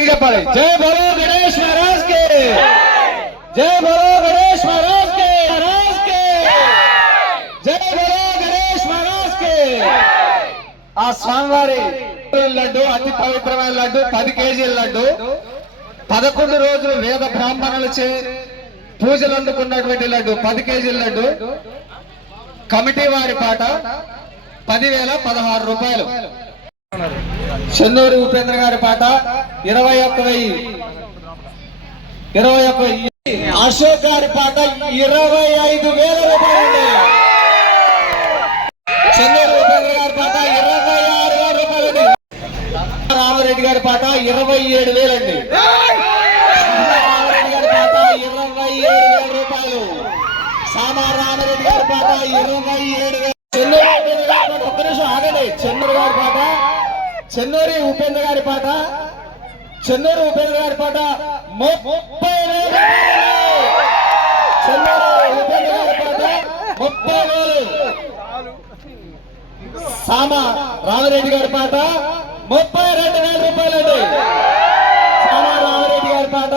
గట్టి చెప్పాలి. జై బోలో గణేష్ మహారాజ్ కే, జై బోలో గణేష్ మహారాజ్ కే, జై బోలో గణేష్ మహారాజ్ కే. ఆ స్వామివారి లడ్డు అతి పవిత్రమైన లడ్డు, 10 కేజీల లడ్డు, 11 రోజులు వేద బ్రాహ్మణులచే పూజలు అందుకున్నటువంటి లడ్డు, 10 కేజీల లడ్డు. కమిటీ వారి పాట 10,016 రూపాయలు. చెన్నూరి ఉపేంద్ర గారి పాట 21,000. అశోక్ గారి పాట 25,000 రూపాయలు. చెన్నూరి ఉపేంద్ర గారి పాట 26,000 రూపాయలు. రామరెడ్డి గారి పాట 27,000 అండి. రామరెడ్డి గారి పాట 27,000 రూపాయలు. సామా రామరెడ్డి గారి పాట 27,000. ఒక్క నిమిషం ఆగండి. చెన్నూరు గారి పాట, చెన్నూరి ఉపేంద్ర గారి పాట, చెన్నూరు ఉపేంద్ర గారి పాట 30,000. చెన్నూరు ఉపేంద్ర గారి పాట 30,000. సామా రామరెడ్డి గారి పాట 32,000 రూపాయలండి. సామా రామరెడ్డి గారి పాట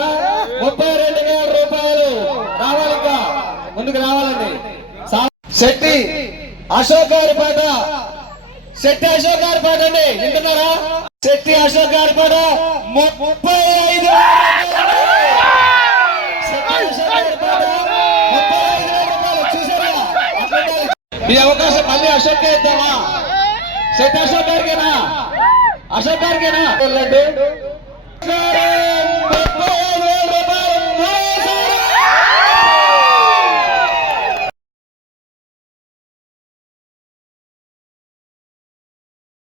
32,000 రూపాయలు. రావాలి, ఇంకా ముందుకు రావాలండి. శెట్టి అశోక్ గారి పాట, శెట్టి అశోక్ గారి పాట అండి, వింటున్నారా? శెట్టి అశోక్ గారి పాట 35,000. శెట్టి అశోక్ గారి పాట 35,000 రూపాయలు. చూసారా? ఈ అవకాశం మళ్ళీ అశోక్ ఇద్దామా? శెట్టి అశోక్ గారికేనా? అశోక్ గారికేనా?